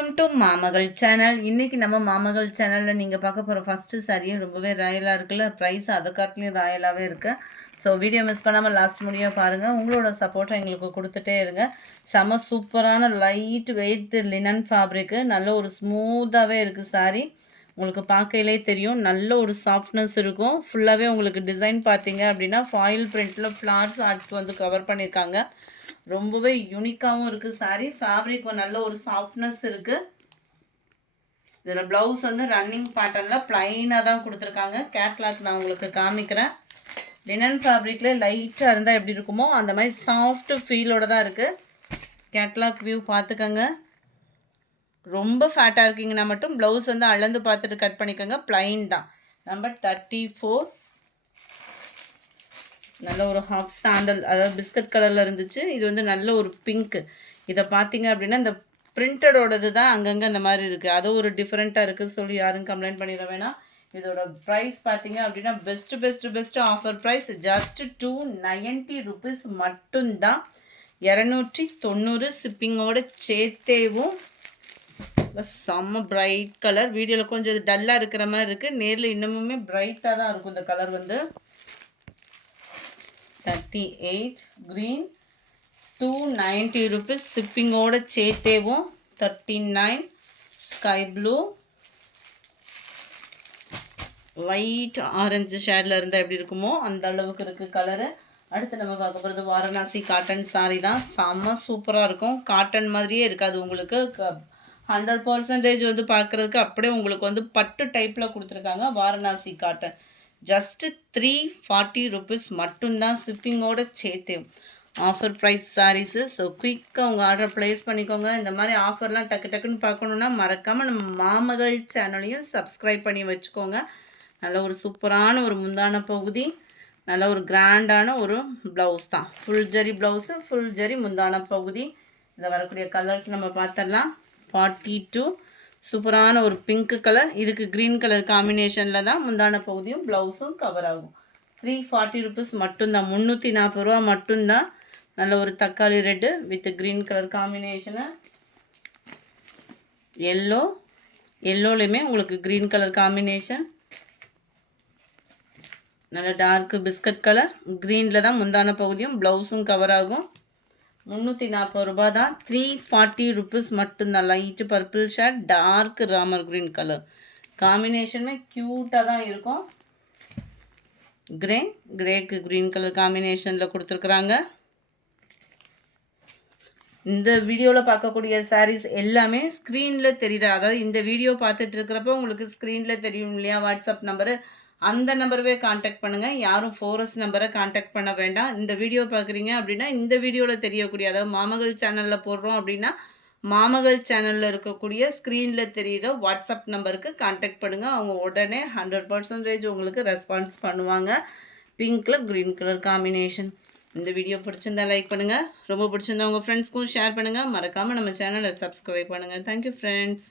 Welcome to மாமகள் channel. இன்னைக்கு நம்ம மாமகள் சேனலில் நீங்கள் பார்க்க போகிற ஃபஸ்ட்டு சாரியே ரொம்பவே ராயலாக இருக்குல்ல. ப்ரைஸ் அதை காட்டிலையும் ராயலாகவே இருக்குது. ஸோ வீடியோ மிஸ் பண்ணாமல் லாஸ்ட் முடியாக பாருங்கள். உங்களோட சப்போர்ட்டை எங்களுக்கு கொடுத்துட்டே இருங்க. செம சூப்பரான லைட் வெயிட் லினன் ஃபேப்ரிக்கு, நல்ல ஒரு ஸ்மூத்தாகவே இருக்குது சாரி. உங்களுக்கு பார்க்கையிலே தெரியும், நல்ல ஒரு சாஃப்ட்னஸ் இருக்கும். ஃபுல்லாகவே உங்களுக்கு டிசைன் பார்த்தீங்க அப்படின்னா ஃபாயில் பிரிண்டில் ஃப்ளார்ஸ் ஆர்ட்ஸ் வந்து கவர் பண்ணியிருக்காங்க. ரொம்பவே யூனிக்காகவும் இருக்குது சாரி. ஃபேப்ரிக் நல்ல ஒரு சாஃப்ட்னஸ் இருக்குது. இதில் ப்ளவுஸ் வந்து ரன்னிங் பேட்டர்னில் ப்ளைனாக தான் கொடுத்துருக்காங்க. கேட்லாக் நான் உங்களுக்கு காமிக்கிறேன். லினன் ஃபேப்ரிக்கில் லைட்டாக இருந்தால் எப்படி இருக்குமோ அந்த மாதிரி சாஃப்ட் ஃபீலோடு தான் இருக்குது. கேட்லாக் வியூ பார்த்துக்கோங்க. ரொம்ப ஃபேட்டாக இருக்கீங்கன்னா மட்டும் ப்ளவுஸ் வந்து அளந்து பார்த்துட்டு கட் பண்ணிக்கோங்க. ப்ளைன் தான். நம்பர் 34. நல்ல ஒரு ஹாஃப் சாண்டல், அதாவது பிஸ்கட் கலரில் இருந்துச்சு. இது வந்து நல்ல ஒரு பிங்க்கு. இதை பார்த்தீங்க அப்படின்னா இந்த பிரிண்டடோடது தான் அங்கங்கே அந்த மாதிரி இருக்குது. அது ஒரு டிஃப்ரெண்ட்டாக இருக்குது சொல்லி யாரும் கம்ப்ளைண்ட் பண்ணிட வேணாம். இதோட ப்ரைஸ் பார்த்தீங்க அப்படின்னா best offer price just 290 rupees மட்டும்தான். 290 ஷிப்பிங்கோட சேர்த்தேவும். செம்ம பிரைட் கலர். வீடியோவில் கொஞ்சம் இது டல்லாக இருக்கிற மாதிரி இருக்குது. நேரில் இன்னமுமே பிரைட்டாக தான் இருக்கும் இந்த கலர் வந்து. 38 green 290 rupees shipping ஓட சேர்த்தேவும். 39 sky blue white ஆரஞ்சு ஷேடில் இருந்தால் எப்படி இருக்குமோ அந்த அளவுக்கு இருக்குது கலரு. அடுத்து நம்ம பார்க்க போகிறது வாரணாசி காட்டன் சாரி தான். செம்ம சூப்பராக இருக்கும். காட்டன் மாதிரியே இருக்காது உங்களுக்கு. 100% வந்து பார்க்குறதுக்கு அப்படியே உங்களுக்கு வந்து பட்டு டைப்பில் கொடுத்துருக்காங்க. வாரணாசி காட்டன் ஜஸ்ட்டு 340 ருபீஸ் மட்டும்தான் ஷிப்பிங்கோட சேர்த்து. Offer price sarees. ஸோ குயிக்காக உங்கள் ஆர்டர் ப்ளேஸ் பண்ணிக்கோங்க. இந்த மாதிரி ஆஃபர்லாம் டக்குன்னு பார்க்கணுன்னா மறக்காமல் நம்ம மாமகள் சேனலையும் சப்ஸ்கிரைப் பண்ணி வச்சுக்கோங்க. நல்ல ஒரு சூப்பரான ஒரு முந்தான பகுதி, நல்ல ஒரு கிராண்டான ஒரு ப்ளவுஸ் தான். Full zari blouse, full zari முந்தான பகுதி. இதில் வரக்கூடிய கலர்ஸ் நம்ம பார்த்துடலாம். 42 சூப்பரான ஒரு பிங்க் கலர். இதுக்கு க்ரீன் கலர் காம்பினேஷனில் தான் முந்தான பகுதியும் ப்ளவுஸும் கவர் ஆகும். 340 ருபீஸ் மட்டும்தான். 340 ரூபா மட்டும்தான். நல்ல ஒரு தக்காளி red with green colour combination. எல்லோலையுமே உங்களுக்கு க்ரீன் கலர் காம்பினேஷன். நல்ல டார்க்கு பிஸ்கட் கலர். க்ரீனில் தான் முந்தான பகுதியும் ப்ளவுஸும் கவர் ஆகும். 340 ரூபா தான். 340 ருபீஸ் மட்டும்தான். லைட்டு பர்பிள் ஷேட், டார்க் ராமர் க்ரீன் கலர் காம்பினேஷனுமே க்யூட்டாக தான் இருக்கும். கிரேக்கு க்ரீன் கலர் காம்பினேஷனில் கொடுத்துருக்குறாங்க. இந்த வீடியோவில் பார்க்கக்கூடிய சாரீஸ் எல்லாமே ஸ்க்ரீனில் தெரியுற, அதாவது இந்த வீடியோ பார்த்துட்டு இருக்கிறப்போ உங்களுக்கு ஸ்க்ரீனில் தெரியும் இல்லையா வாட்ஸ்அப் நம்பரு, அந்த நம்பரவே காண்டாக்ட் பண்ணுங்கள். யாரும் ஃபோரஸ் நம்பரை காண்டாக்ட் பண்ண வேண்டாம். இந்த வீடியோ பார்க்குறீங்க அப்படின்னா இந்த வீடியோவில் தெரியக்கூடிய, அதாவது மாமகள் சேனலில் போடுறோம் அப்படின்னா மாமகள் சேனலில் இருக்கக்கூடிய ஸ்க்ரீனில் தெரிகிற வாட்ஸ்அப் நம்பருக்கு காண்டாக்ட் பண்ணுங்கள். அவங்க உடனே 100% உங்களுக்கு ரெஸ்பான்ஸ் பண்ணுவாங்க. பிங்க்கில் க்ரீன் கலர் காம்பினேஷன். இந்த வீடியோ பிடிச்சிருந்தா லைக் பண்ணுங்கள். ரொம்ப பிடிச்சிருந்தா உங்கள் ஃப்ரெண்ட்ஸ்க்கும் ஷேர் பண்ணுங்கள். மறக்காமல் நம்ம சேனலை சப்ஸ்கிரைப் பண்ணுங்கள். Thank you friends.